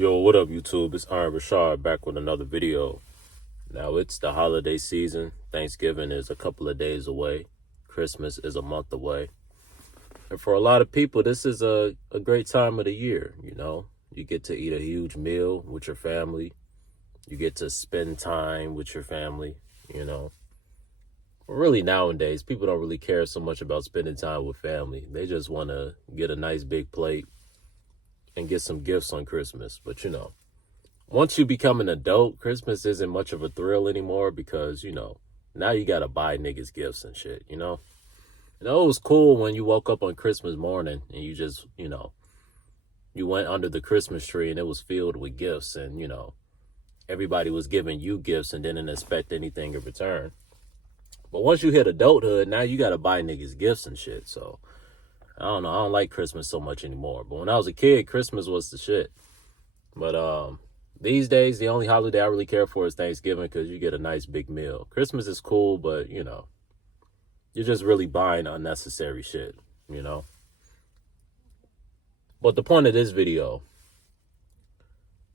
Yo, what up, YouTube? It's Richawd back with another video. Now, it's the holiday season. Thanksgiving is a couple of days away. Christmas is a month away. And for a lot of people, this is a great time of the year, you know? You get to eat a huge meal with your family. You get to spend time with your family, you know? Really, nowadays, people don't really care so much about spending time with family. They just want to get a nice big plate and get some gifts on Christmas. But, you know, once you become an adult, Christmas isn't much of a thrill anymore because, you know, now you got to buy niggas gifts and shit, you know? You know, it was cool when you woke up on Christmas morning and you just, you know, you went under the Christmas tree and it was filled with gifts and, you know, everybody was giving you gifts and didn't expect anything in return. But once you hit adulthood, now you got to buy niggas gifts and shit. So, I don't know. I don't like Christmas so much anymore. But when I was a kid, Christmas was the shit. But these days, the only holiday I really care for is Thanksgiving because you get a nice big meal. Christmas is cool, but, you know, you're just really buying unnecessary shit, you know? But the point of this video,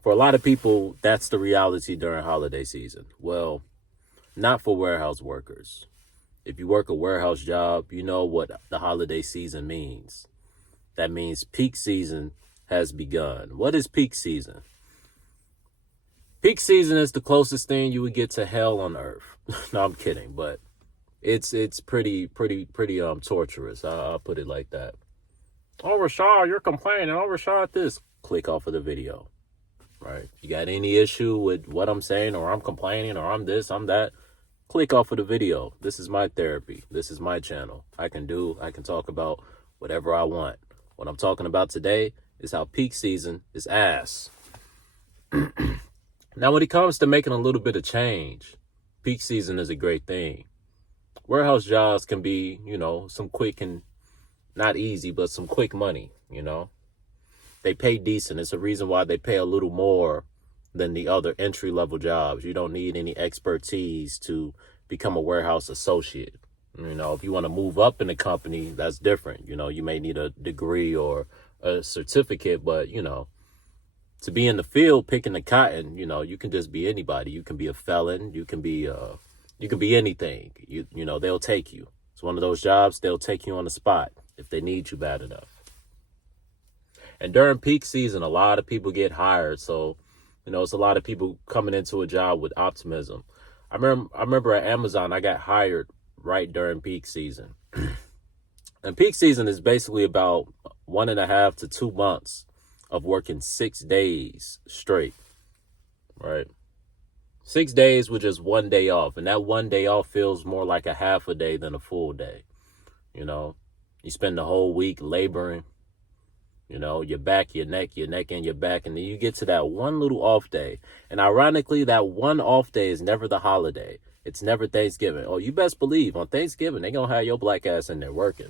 for a lot of people, that's the reality during holiday season. Well, not for warehouse workers. If you work a warehouse job, you know what the holiday season means. That means peak season has begun. What is peak season? Peak season is the closest thing you would get to hell on earth. No, I'm kidding, but it's pretty torturous. I'll put it like that. Oh, Richawd, you're complaining. Oh, Richawd, this. Click off of the video. Right? You got any issue with what I'm saying, or I'm complaining, or I'm this, I'm that? Click off of the video. This is my therapy. This is my channel. I can talk about whatever I want. What I'm talking about today is how peak season is ass. Now, when it comes to making a little bit of change, peak season is a great thing. Warehouse jobs can be, you know, some quick and not easy, but some quick money, you know. They pay decent. It's a reason why they pay a little more than the other entry-level jobs. You don't need any expertise to become a warehouse associate. You know, if you want to move up in the company, that's different. You know, you may need a degree or a certificate, but, you know, to be in the field picking the cotton, you know, you can just be anybody. You can be a felon. You can be anything. You know, they'll take you. It's one of those jobs, they'll take you on the spot if they need you bad enough. And during peak season, a lot of people get hired. So, you know, it's a lot of people coming into a job with optimism. I remember at Amazon, I got hired right during peak season. And peak season is basically about 1.5 to 2 months of working 6 days straight, right? 6 days with just 1 day off. And that 1 day off feels more like a half a day than a full day. You know, you spend the whole week laboring. You know, your back, your neck, and your back. And then you get to that one little off day. And ironically, that one off day is never the holiday. It's never Thanksgiving. Oh, you best believe on Thanksgiving, they're going to have your black ass in there working.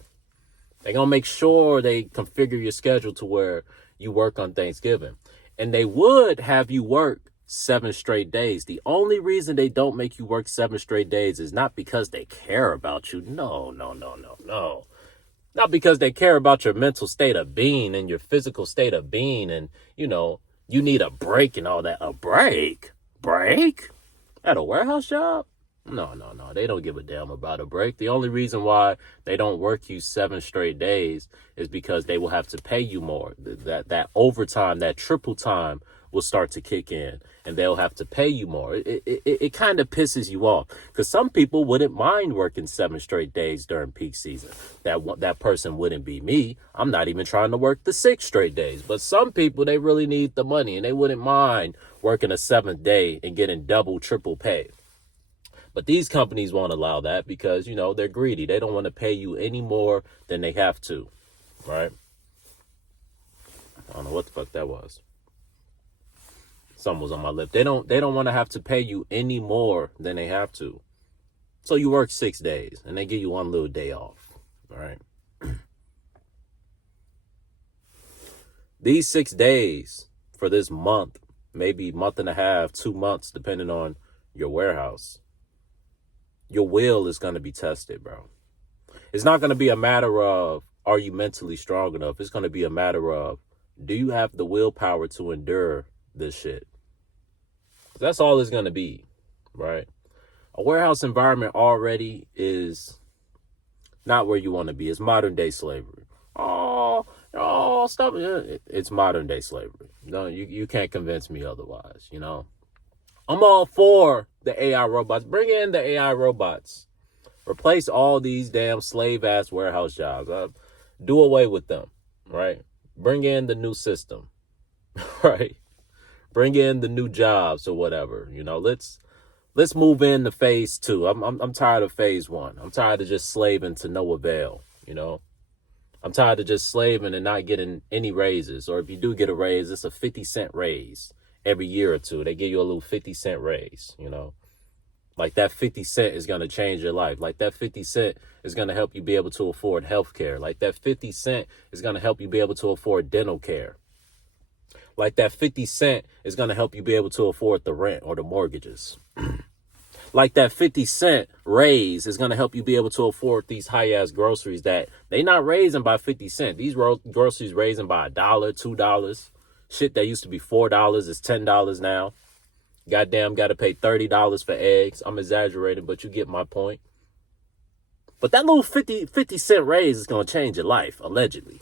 They're going to make sure they configure your schedule to where you work on Thanksgiving. And they would have you work 7 straight days. The only reason they don't make you work 7 straight days is not because they care about you. No. Not because they care about your mental state of being and your physical state of being and, you know, you need a break and all that. A break? Break? At a warehouse job? No. They don't give a damn about a break. The only reason why they don't work you 7 straight days is because they will have to pay you more. That overtime, that triple time will start to kick in and they'll have to pay you more. It kind of pisses you off because some people wouldn't mind working 7 straight days during peak season. That person wouldn't be me. I'm not even trying to work the 6 straight days, but some people, they really need the money and they wouldn't mind working a 7th day and getting double, triple pay. But these companies won't allow that because, you know, they're greedy. They don't want to pay you any more than they have to, right? I don't know what the fuck that was. Something was on my lip. They don't want to have to pay you any more than they have to. So you work 6 days and they give you one little day off. All right. These 6 days for this month, maybe month and a half, 2 months, depending on your warehouse, your will is going to be tested, bro. It's not going to be a matter of, are you mentally strong enough? It's going to be a matter of, do you have the willpower to endure this shit. That's all it's going to be, right? A warehouse environment already is not where you want to be. It's modern day slavery. Oh, stop it. It's modern day slavery. No, you can't convince me otherwise, you know? I'm all for the AI robots. Bring in the AI robots. Replace all these damn slave-ass warehouse jobs. Do away with them, right? Bring in the new system, right? Bring in the new jobs or whatever. You know, let's move into phase 2. I'm tired of phase 1. I'm tired of just slaving to no avail, you know? I'm tired of just slaving and not getting any raises. Or if you do get a raise, it's a 50-cent raise every year or two. They give you a little 50-cent raise, you know? Like that 50 cent is going to change your life. Like that 50 cent is going to help you be able to afford health care. Like that 50 cent is going to help you be able to afford dental care. Like that 50 cent is going to help you be able to afford the rent or the mortgages. Like that 50 cent raise is going to help you be able to afford these high ass groceries that they not raising by 50 cent. These groceries raising by $1, $2. Shit that used to be $4 is $10 now. Goddamn, got to pay $30 for eggs. I'm exaggerating, but you get my point. But that little 50 cent raise is going to change your life, allegedly.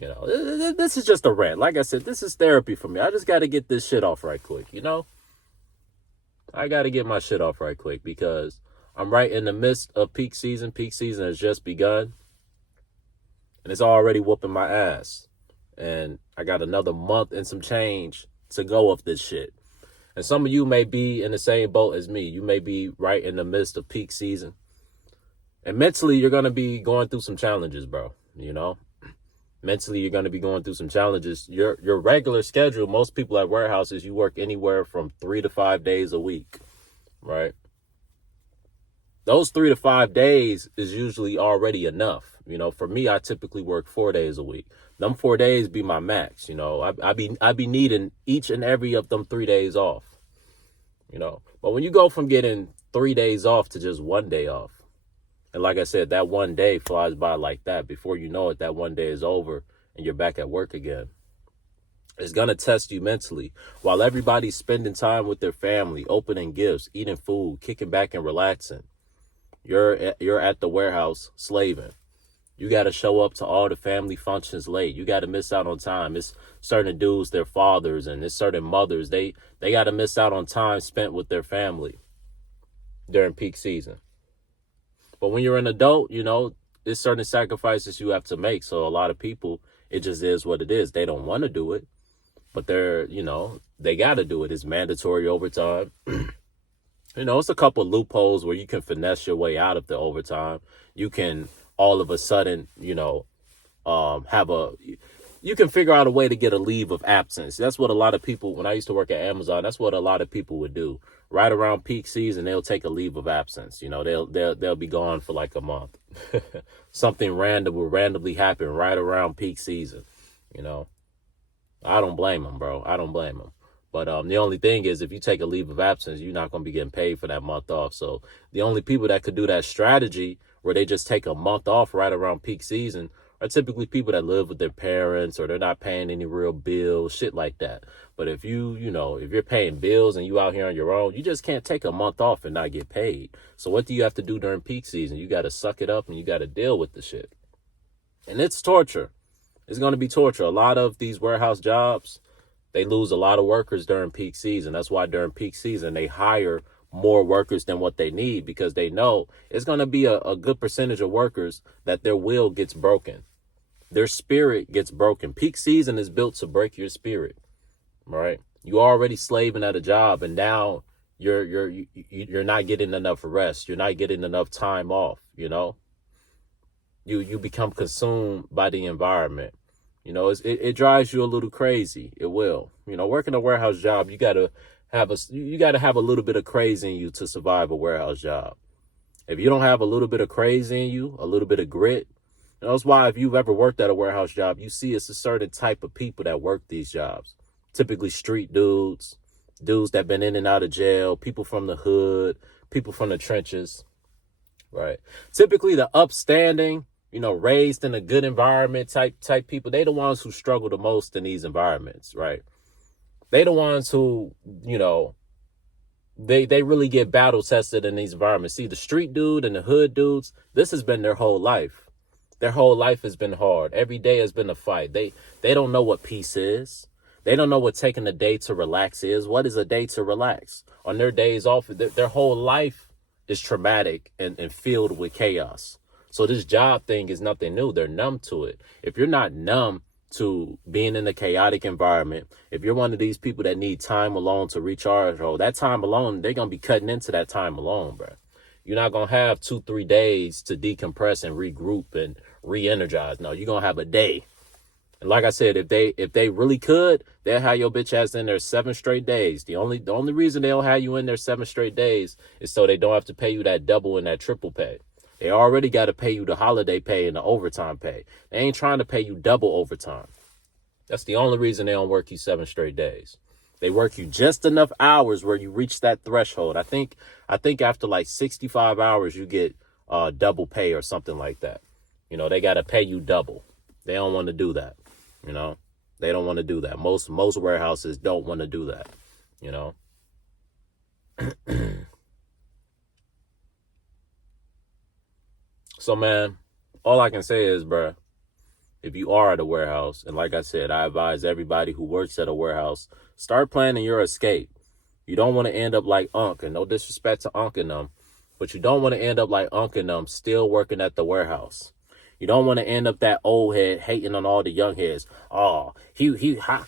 You know, this is just a rant. Like I said, this is therapy for me. I just got to get this shit off right quick, you know? I got to get my shit off right quick because I'm right in the midst of peak season. Peak season has just begun. And it's already whooping my ass. And I got another month and some change to go of this shit. And some of you may be in the same boat as me. You may be right in the midst of peak season. And mentally, you're going to be going through some challenges, bro. You know, mentally, you're going to be going through some challenges. Your regular schedule, most people at warehouses, you work anywhere from 3 to 5 days a week, right? Those 3 to 5 days is usually already enough. You know, for me, I typically work 4 days a week. Them 4 days be my max. You know, I be needing each and every of them 3 days off, you know. But when you go from getting 3 days off to just 1 day off, and like I said, that 1 day flies by like that. Before you know it, that 1 day is over and you're back at work again. It's going to test you mentally. While everybody's spending time with their family, opening gifts, eating food, kicking back and relaxing, you're at the warehouse slaving. You got to show up to all the family functions late. You got to miss out on time. It's certain dudes, their fathers, and it's certain mothers. They got to miss out on time spent with their family during peak season. But when you're an adult, you know, there's certain sacrifices you have to make. So a lot of people, it just is what it is. They don't want to do it, but they got to do it. It's mandatory overtime. You know, it's a couple loopholes where you can finesse your way out of the overtime. You can all of a sudden, you know, you can figure out a way to get a leave of absence. That's what a lot of people, when I used to work at Amazon, that's what a lot of people would do. Right around peak season, they'll take a leave of absence. You know, they'll be gone for like a month. Something random will randomly happen right around peak season. You know, I don't blame them, bro. I don't blame them. But the only thing is, if you take a leave of absence, you're not going to be getting paid for that month off. So the only people that could do that strategy where they just take a month off right around peak season are typically people that live with their parents or they're not paying any real bills, shit like that. But if if you're paying bills and you out here on your own, you just can't take a month off and not get paid. So what do you have to do during peak season? You got to suck it up and you got to deal with the shit. And it's torture. It's going to be torture. A lot of these warehouse jobs, they lose a lot of workers during peak season. That's why during peak season, they hire more workers than what they need because they know it's going to be a good percentage of workers that their will gets broken. Their spirit gets broken. Peak season is built to break your spirit, right? You already slaving at a job and now you're not getting enough rest. You're not getting enough time off, you know? You become consumed by the environment. You know, it drives you a little crazy. It will. You know, working a warehouse job, you gotta have a little bit of crazy in you to survive a warehouse job. If you don't have a little bit of crazy in you, a little bit of grit, that's why if you've ever worked at a warehouse job, you see it's a certain type of people that work these jobs. Typically street dudes that been in and out of jail, people from the hood, people from the trenches, right? Typically the upstanding, you know, raised in a good environment type people, they the ones who struggle the most in these environments, right? They the ones who, they really get battle tested in these environments. See, the street dude and the hood dudes, this has been their whole life. Their whole life has been hard. Every day has been a fight. They don't know what peace is. They don't know what taking a day to relax is. What is a day to relax? On their days off, their whole life is traumatic and filled with chaos. So this job thing is nothing new. They're numb to it. If you're not numb to being in a chaotic environment, if you're one of these people that need time alone to recharge, that time alone, they're going to be cutting into that time alone, bro. You're not going to have 2-3 days to decompress and regroup and re-energize. No, you're going to have a day. And like I said, if they really could, they'll have your bitch ass in there 7 straight days. The only reason they'll have you in there 7 straight days is so they don't have to pay you that double and that triple pay. They already got to pay you the holiday pay and the overtime pay. They ain't trying to pay you double overtime. That's the only reason they don't work you 7 straight days. They work you just enough hours where you reach that threshold. I think after like 65 hours, you get double pay or something like that. They got to pay you double. They don't want to do that. They don't want to do that. Most warehouses don't want to do that. So, man, all I can say is, bruh, if you are at a warehouse, and like I said, I advise everybody who works at a warehouse, start planning your escape. You don't want to end up like Unc, and no disrespect to Unc and them, but you don't want to end up like Unc and them still working at the warehouse. You don't want to end up that old head hating on all the young heads. Oh,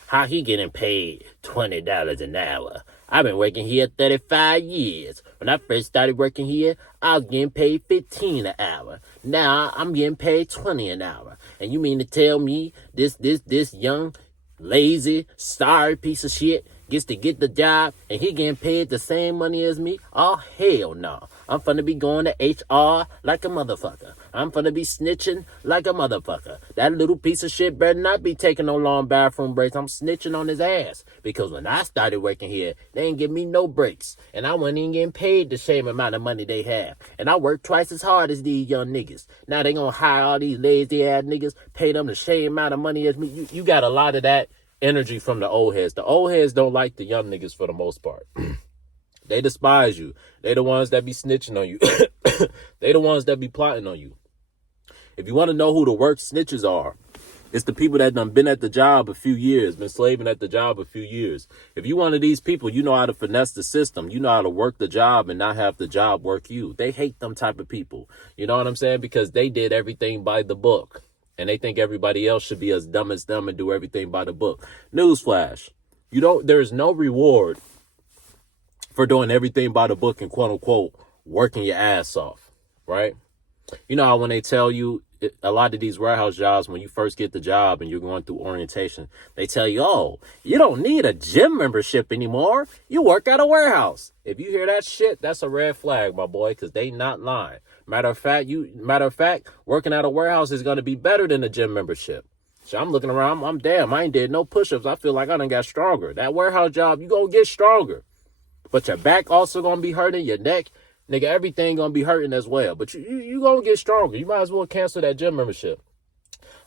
how he getting paid $20 an hour? I've been working here 35 years. When I first started working here, I was getting paid $15 an hour. Now I'm getting paid $20 an hour. And you mean to tell me this young, lazy, sorry piece of shit gets to get the job and he getting paid the same money as me? Oh, hell no. I'm finna be going to HR like a motherfucker. I'm finna be snitching like a motherfucker. That little piece of shit better not be taking no long bathroom breaks. I'm snitching on his ass. Because when I started working here, they ain't give me no breaks. And I wasn't even getting paid the same amount of money they have. And I worked twice as hard as these young niggas. Now they gonna hire all these lazy ass niggas, pay them the same amount of money as me. You got a lot of that energy from the old heads. The old heads don't like the young niggas for the most part. They despise you. They the ones that be snitching on you. They the ones that be plotting on you. If you want to know who the worst snitches are, it's the people that done been at the job a few years, been slaving at the job a few years. If you one of these people, you know how to finesse the system. You know how to work the job and not have the job work you. They hate them type of people. You know what I'm saying? Because they did everything by the book. And they think everybody else should be as dumb as them and do everything by the book. Newsflash. There's no reward for doing everything by the book and quote unquote working your ass off, right? You know how when they tell you a lot of these warehouse jobs, when you first get the job and you're going through orientation, they tell you, oh, you don't need a gym membership anymore. You work at a warehouse. If you hear that shit, that's a red flag, my boy, because they not lying. Matter of fact, working at a warehouse is going to be better than a gym membership. So I'm looking around, I'm damn, I ain't did no push-ups. I feel like I done got stronger. That warehouse job, you going to get stronger. But your back also going to be hurting, your neck, nigga, everything going to be hurting as well. But you going to get stronger. You might as well cancel that gym membership.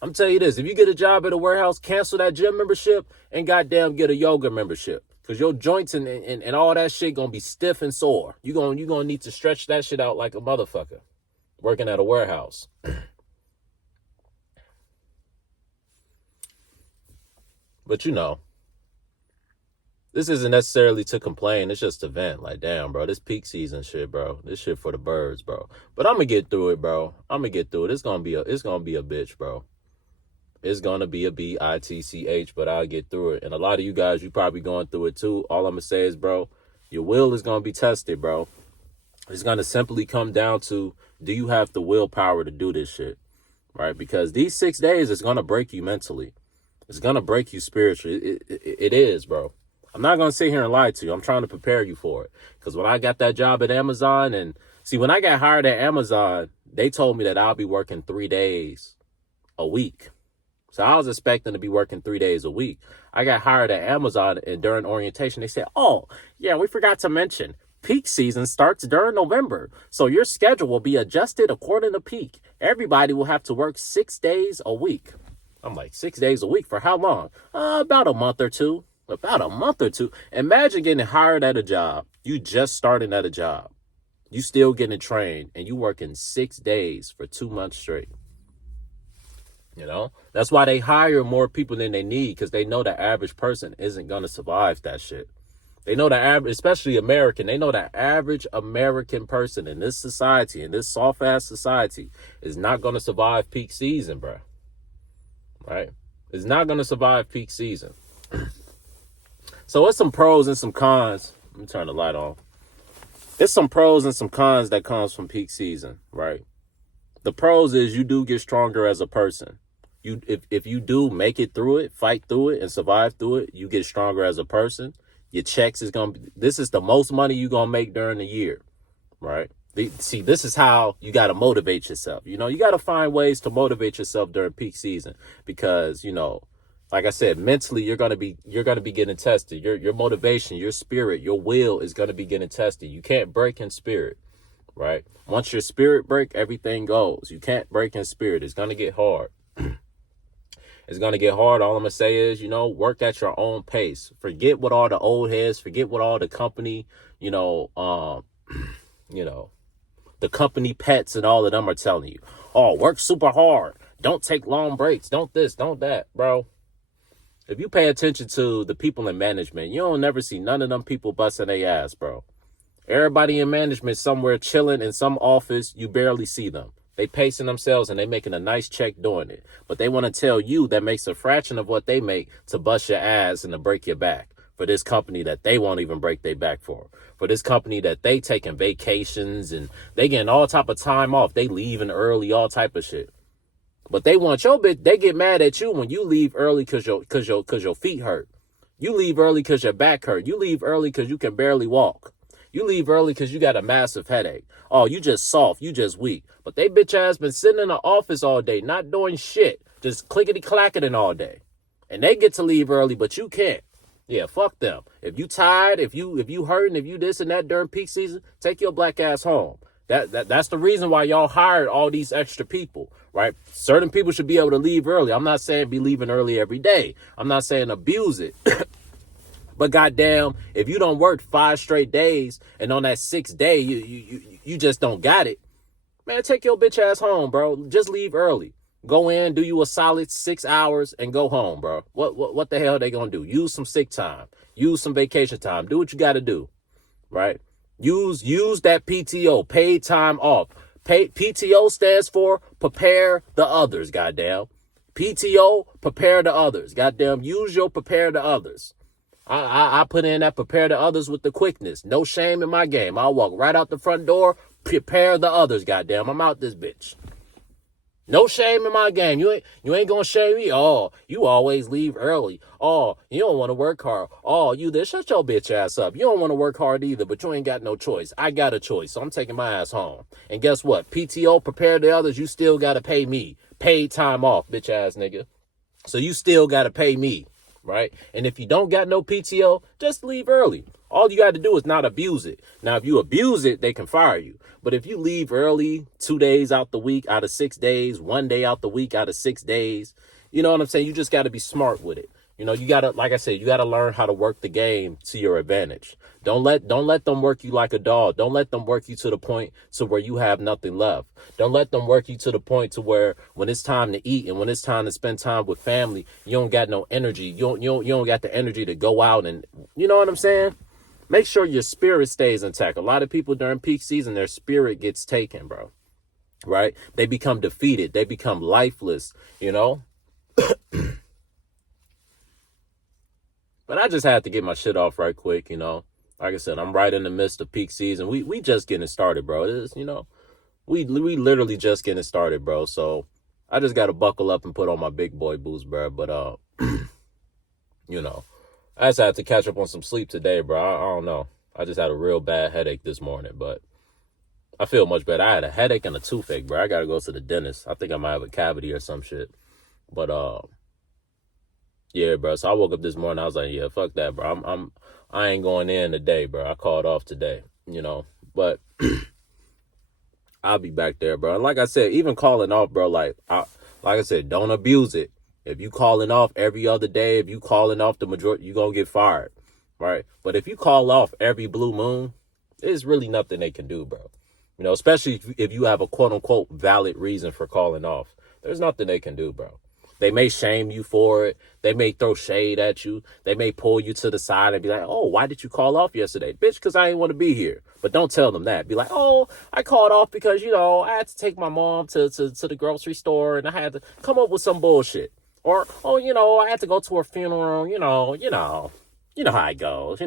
I'm telling you this, if you get a job at a warehouse, cancel that gym membership and goddamn get a yoga membership. Because your joints and all that shit going to be stiff and sore. You going to need to stretch that shit out like a motherfucker working at a warehouse. But this isn't necessarily to complain. It's just to vent. Like, damn, bro, this peak season shit, bro. This shit for the birds, bro. But I'm gonna get through it, bro. I'm gonna get through it. It's gonna be a bitch, bro. It's gonna be a bitch, but I'll get through it. And a lot of you guys, you probably going through it too. All I'm gonna say is, bro, your will is gonna be tested, bro. It's gonna simply come down to, do you have the willpower to do this shit, right? Because these 6 days is gonna break you mentally. It's gonna break you spiritually. It is, bro. I'm not going to sit here and lie to you. I'm trying to prepare you for it. Because when I got that job at Amazon, and see, when I got hired at Amazon, they told me that I'll be working 3 days a week. So I was expecting to be working 3 days a week. I got hired at Amazon, and during orientation, they said, oh, yeah, we forgot to mention, peak season starts during November. So your schedule will be adjusted according to peak. Everybody will have to work 6 days a week. I'm like, 6 days a week for how long? About a month or two. About a month or two. Imagine getting hired at a job. You just starting at a job. You still getting trained, and you working 6 days for 2 months straight. That's why they hire more people than they need, because they know the average person isn't going to survive that shit. They know the average, especially American, they know the average American person in this society, in this soft ass society, is not going to survive peak season, bro. Right? It's not going to survive peak season. So it's some pros and some cons. Let me turn the light on. It's some pros and some cons that comes from peak season, right? The pros is you do get stronger as a person. If you do make it through it, fight through it, and survive through it, you get stronger as a person. Your checks is going to be, this is the most money you're going to make during the year, right? See, this is how you got to motivate yourself. You got to find ways to motivate yourself during peak season, because, like I said, mentally, you're going to be getting tested. Your motivation, your spirit, your will is going to be getting tested. You can't break in spirit, right? Once your spirit break, everything goes. You can't break in spirit. It's going to get hard. It's going to get hard. All I'm going to say is, work at your own pace. Forget what all the old heads, forget what all the company, the company pets and all of them are telling you. Oh, work super hard. Don't take long breaks. Don't this, don't that, bro. If you pay attention to the people in management, you don't never see none of them people busting their ass, bro. Everybody in management somewhere chilling in some office, you barely see them. They pacing themselves and they making a nice check doing it. But they want to tell you that makes a fraction of what they make to bust your ass and to break your back for this company that they won't even break their back for this company that they taking vacations and they getting all type of time off. They leaving early, all type of shit. But they want your bitch. They get mad at you when you leave early because your feet hurt. You leave early because your back hurt. You leave early because you can barely walk. You leave early because you got a massive headache. Oh, you just soft. You just weak. But they bitch ass been sitting in the office all day, not doing shit, just clickety clacketing all day, and they get to leave early, but you can't. Yeah, fuck them. If you tired, if you hurting, if you this and that during peak season, take your black ass home. That's the reason why y'all hired all these extra people, right? Certain people should be able to leave early. I'm not saying be leaving early every day. I'm not saying abuse it. But goddamn, if you don't work 5 straight days and on that 6th day you just don't got it, man, take your bitch ass home, bro. Just leave early. Go in, do you a solid 6 hours and go home, bro. What the hell are they gonna do? Use some sick time. Use some vacation time. Do what you gotta do, right? Use that PTO, paid time off. PTO stands for prepare the others, goddamn. PTO, prepare the others. Goddamn, use your prepare the others. I put in that prepare the others with the quickness. No shame in my game. I'll walk right out the front door, prepare the others, goddamn. I'm out this bitch. No shame in my game. You ain't gonna shame me. Oh, you always leave early. Oh, you don't want to work hard. Oh, you this. Shut your bitch ass up. You don't want to work hard either, but you ain't got no choice. I got a choice, so I'm taking my ass home. And guess what? PTO, prepare the others. You still gotta pay me. Paid time off, bitch ass nigga. So you still gotta pay me, right? And if you don't got no PTO, just leave early. All you got to do is not abuse it. Now, if you abuse it, they can fire you. But if you leave early, 2 days out the week out of 6 days, 1 day out the week out of 6 days, you know what I'm saying? You just got to be smart with it. You got to, like I said, you got to learn how to work the game to your advantage. Don't let them work you like a dog. Don't let them work you to the point to where you have nothing left. Don't let them work you to the point to where when it's time to eat and when it's time to spend time with family, you don't got no energy. You don't got the energy to go out and, you know what I'm saying? Make sure your spirit stays intact. A lot of people during peak season, their spirit gets taken, bro. Right? They become defeated. They become lifeless, But I just had to get my shit off right quick, Like I said, I'm right in the midst of peak season. We just getting started, bro. It is, we literally just getting started, bro. So I just got to buckle up and put on my big boy boots, bro. But, I just had to catch up on some sleep today, bro. I don't know. I just had a real bad headache this morning, but I feel much better. I had a headache and a toothache, bro. I got to go to the dentist. I think I might have a cavity or some shit. But, yeah, bro. So I woke up this morning. I was like, yeah, fuck that, bro. I ain't going in today, bro. I called off today, but I'll be back there, bro. And like I said, even calling off, bro, like I said, don't abuse it. If you calling off every other day, if you calling off the majority, you're going to get fired, right? But if you call off every blue moon, there's really nothing they can do, bro. You know, especially if you have a quote unquote valid reason for calling off. There's nothing they can do, bro. They may shame you for it. They may throw shade at you. They may pull you to the side and be like, oh, why did you call off yesterday? Bitch, because I didn't want to be here. But don't tell them that. Be like, oh, I called off because, you know, I had to take my mom to the grocery store and I had to come up with some bullshit. Or, oh, you know, I had to go to her funeral, you know how it goes,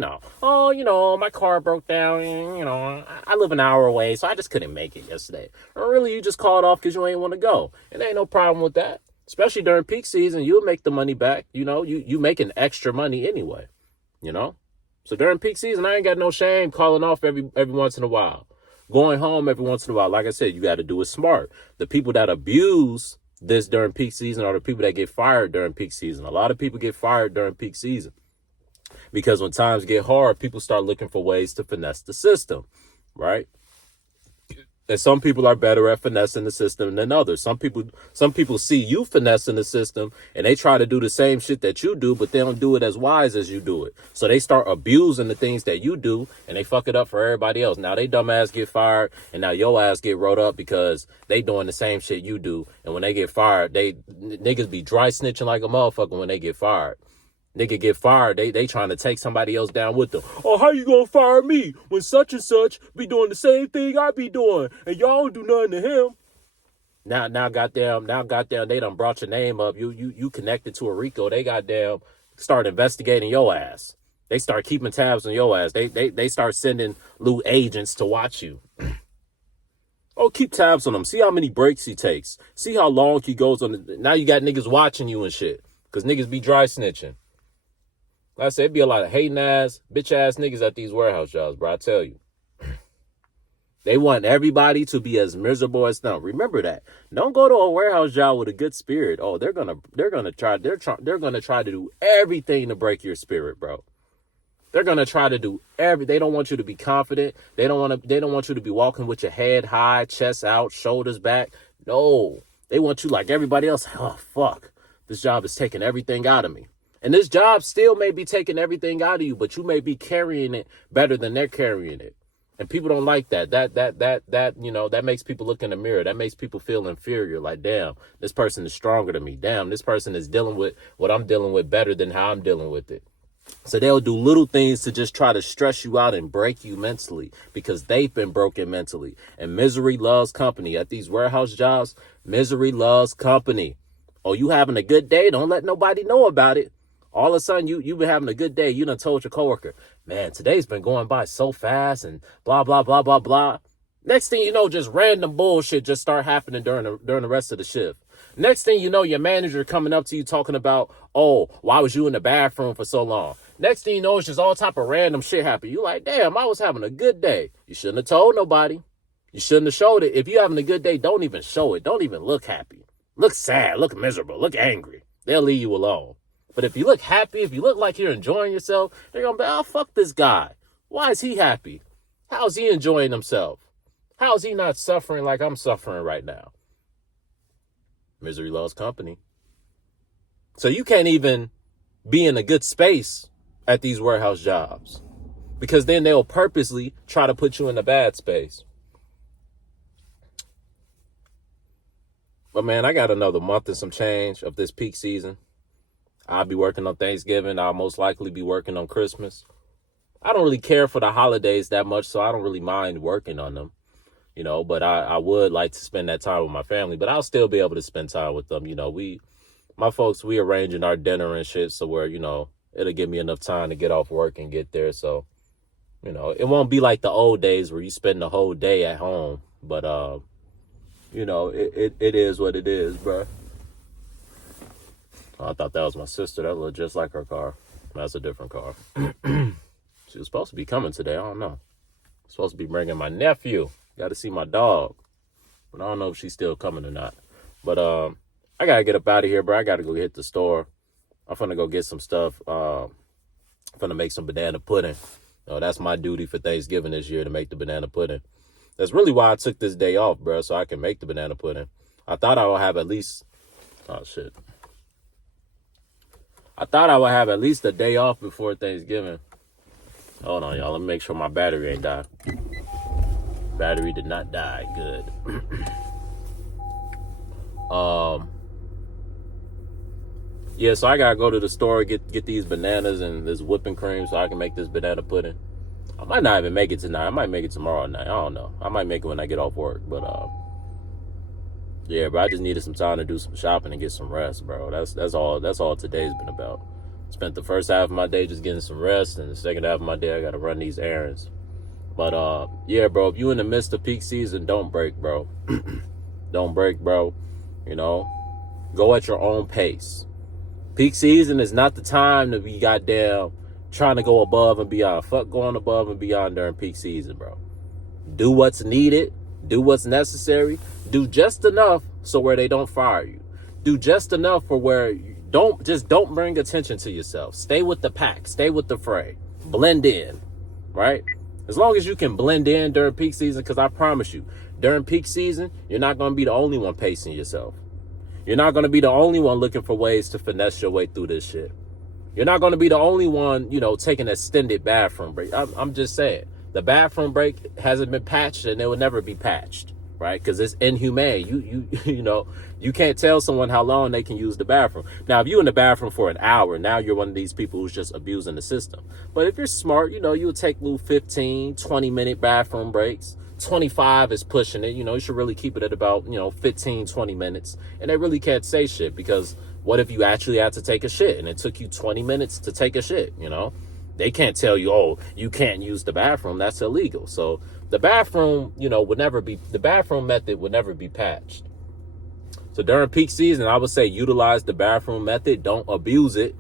Oh, my car broke down and, I live an hour away, so I just couldn't make it yesterday. Or really, you just called off because you ain't want to go. And there ain't no problem with that. Especially during peak season, you'll make the money back. You making extra money anyway, So during peak season, I ain't got no shame calling off every once in a while. Going home every once in a while. Like I said, you got to do it smart. The people that abuse this during peak season are the people that get fired during peak season. A lot of people get fired during peak season. Because when times get hard, people start looking for ways to finesse the system, right? And some people are better at finessing the system than others. Some people see you finessing the system and they try to do the same shit that you do, but they don't do it as wise as you do it. So they start abusing the things that you do and they fuck it up for everybody else. Now they dumb ass get fired and now your ass get wrote up because they doing the same shit you do. And when they get fired, niggas be dry snitching like a motherfucker when they get fired. Nigga get fired, they trying to take somebody else down with them. Oh, how you gonna fire me when such and such be doing the same thing I be doing and y'all don't do nothing to him? Now goddamn, they done brought your name up. You connected to a RICO. They goddamn start investigating your ass. They start keeping tabs on your ass. They start sending little agents to watch you. Oh, keep tabs on him. See how many breaks he takes. See how long he goes on. Now you got niggas watching you and shit. Because niggas be dry snitching. Like I said, it'd be a lot of hating ass, bitch ass niggas at these warehouse jobs, bro. I tell you. They want everybody to be as miserable as them. Remember that. Don't go to a warehouse job with a good spirit. Oh, they're gonna try to do everything to break your spirit, bro. They're gonna try to do they don't want you to be confident. They don't want you to be walking with your head high, chest out, shoulders back. No. They want you like everybody else. Oh, fuck. This job is taking everything out of me. And this job still may be taking everything out of you, but you may be carrying it better than they're carrying it. And people don't like that. That makes people look in the mirror. That makes people feel inferior. Like, damn, this person is stronger than me. Damn, this person is dealing with what I'm dealing with better than how I'm dealing with it. So they'll do little things to just try to stress you out and break you mentally because they've been broken mentally. And misery loves company. At these warehouse jobs, misery loves company. Oh, you having a good day? Don't let nobody know about it. All of a sudden, you've been having a good day. You done told your coworker, man, today's been going by so fast and blah, blah, blah, blah, blah. Next thing you know, just random bullshit just start happening during the rest of the shift. Next thing you know, your manager coming up to you talking about, oh, why was you in the bathroom for so long? Next thing you know, it's just all type of random shit happening. You like, damn, I was having a good day. You shouldn't have told nobody. You shouldn't have showed it. If you're having a good day, don't even show it. Don't even look happy. Look sad, look miserable, look angry. They'll leave you alone. But if you look happy, if you look like you're enjoying yourself, they're going to be, oh, fuck this guy. Why is he happy? How is he enjoying himself? How is he not suffering like I'm suffering right now? Misery loves company. So you can't even be in a good space at these warehouse jobs because then they'll purposely try to put you in a bad space. But man, I got another month and some change of this peak season. I'll be working on Thanksgiving. I'll most likely be working on Christmas. I don't really care for the holidays that much, so I don't really mind working on them, but I would like to spend that time with my family, but I'll still be able to spend time with them. My folks, we arranging our dinner and shit, so where, it'll give me enough time to get off work and get there. So, it won't be like the old days where you spend the whole day at home, but, it is what it is, bro. I thought that was my sister. That looked just like her car. That's a different car. She was supposed to be coming today. I don't know. Supposed to be bringing my nephew. Got to see my dog. But I don't know if she's still coming or not. But I got to get up out of here, bro. I got to go hit the store. I'm finna go get some stuff. I'm finna make some banana pudding. That's my duty for Thanksgiving this year, to make the banana pudding. That's really why I took this day off, bro, so I can make the banana pudding. I thought I would have at least... Oh, shit. I thought I would have at least a day off before Thanksgiving. Hold on, y'all. Let me make sure my battery ain't died. Battery did not die. Good. Yeah, so I gotta go to the store, get these bananas and this whipping cream so I can make this banana pudding. I might not even make it tonight. I might make it tomorrow night. I don't know. I might make it when I get off work. But yeah, bro, I just needed some time to do some shopping and get some rest, bro. That's all today's been about. Spent the first half of my day just getting some rest, and the second half of my day I gotta run these errands. But yeah, bro, if you in the midst of peak season, don't break, bro. Don't break, bro. You know, go at your own pace. Peak season is not the time to be goddamn trying to go above and beyond. Fuck going above and beyond during peak season, bro. Do what's needed. Do what's necessary. Do just enough so where they don't fire you. Do just enough for where you don't bring attention to yourself. Stay with the pack. Stay with the fray. Blend in, right? As long as you can blend in during peak season, because I promise you, during peak season, you're not going to be the only one pacing yourself. You're not going to be the only one looking for ways to finesse your way through this shit. You're not going to be the only one, taking an extended bathroom break. I'm just saying, the bathroom break hasn't been patched and it will never be patched, right? Because it's inhumane. You can't tell someone how long they can use the bathroom. Now, if you're in the bathroom for an hour, now you're one of these people who's just abusing the system. But if you're smart, you'll take little 15, 20-minute bathroom breaks. 25 is pushing it. You should really keep it at about, 15, 20 minutes. And they really can't say shit, because what if you actually had to take a shit and it took you 20 minutes to take a shit, They can't tell you, oh, you can't use the bathroom. That's illegal. So the bathroom, the bathroom method would never be patched. So during peak season, I would say utilize the bathroom method. Don't abuse it.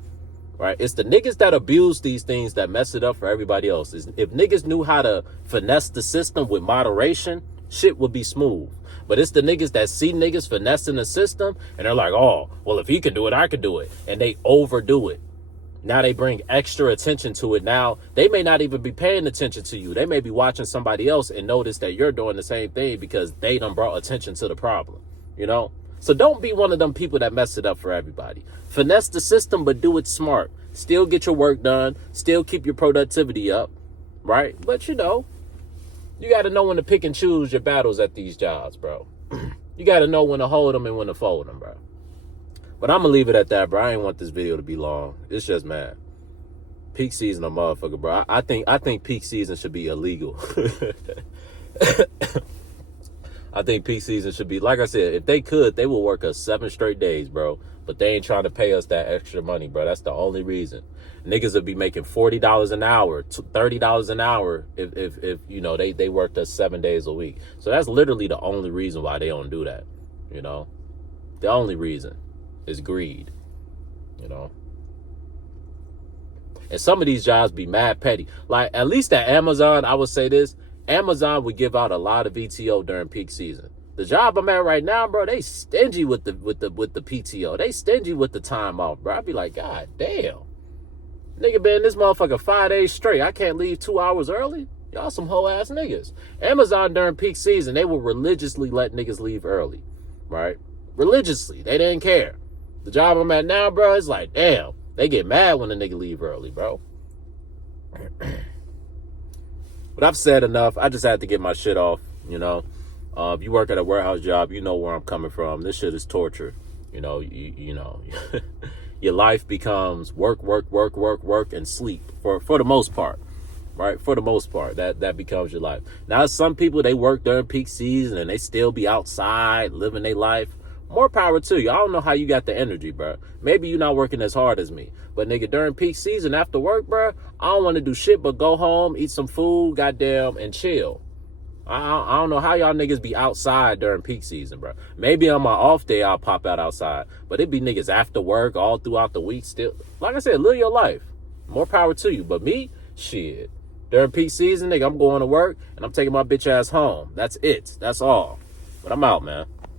Right? It's the niggas that abuse these things that mess it up for everybody else. If niggas knew how to finesse the system with moderation, shit would be smooth. But it's the niggas that see niggas finessing the system and they're like, oh, well, if he can do it, I can do it. And they overdo it. Now they bring extra attention to it. Now they may not even be paying attention to you. They may be watching somebody else and notice that you're doing the same thing because they done brought attention to the problem, So don't be one of them people that mess it up for everybody. Finesse the system, but do it smart. Still get your work done. Still keep your productivity up, right? But, you got to know when to pick and choose your battles at these jobs, bro. You got to know when to hold them and when to fold them, bro. But I'm going to leave it at that, bro. I ain't want this video to be long. It's just, man, peak season a motherfucker, bro. I think peak season should be illegal. I think peak season should be, like I said, if they could, they will work us 7 straight days, bro. But they ain't trying to pay us that extra money, bro. That's the only reason. Niggas would be making $40 an hour, $30 an hour if they worked us 7 days a week. So that's literally the only reason why they don't do that, The only reason is greed, And some of these jobs be mad petty. Like, at least at Amazon, I would say this. Amazon would give out a lot of PTO during peak season. The job I'm at right now, bro, they stingy with the PTO. They stingy with the time off, bro. I'd be like, God damn. Nigga been in this motherfucker 5 days straight. I can't leave 2 hours early. Y'all some hoe ass niggas. Amazon during peak season, they will religiously let niggas leave early, right? Religiously. They didn't care. The job I'm at now, bro, it's like, damn. They get mad when a nigga leave early, bro. But I've said enough. I just had to get my shit off, If you work at a warehouse job, you know where I'm coming from. This shit is torture. Your life becomes work, and sleep for the most part, right? For the most part, that becomes your life. Now, some people, they work during peak season and they still be outside living their life. More power to you. I don't know how you got the energy, bro. Maybe you're not working as hard as me. But, nigga, during peak season after work, bro, I don't want to do shit but go home, eat some food, goddamn, and chill. I don't know how y'all niggas be outside during peak season, bro. Maybe on my off day, I'll pop out outside. But it be niggas after work all throughout the week still. Like I said, live your life. More power to you. But me, shit. During peak season, nigga, I'm going to work and I'm taking my bitch ass home. That's it. That's all. But I'm out, man.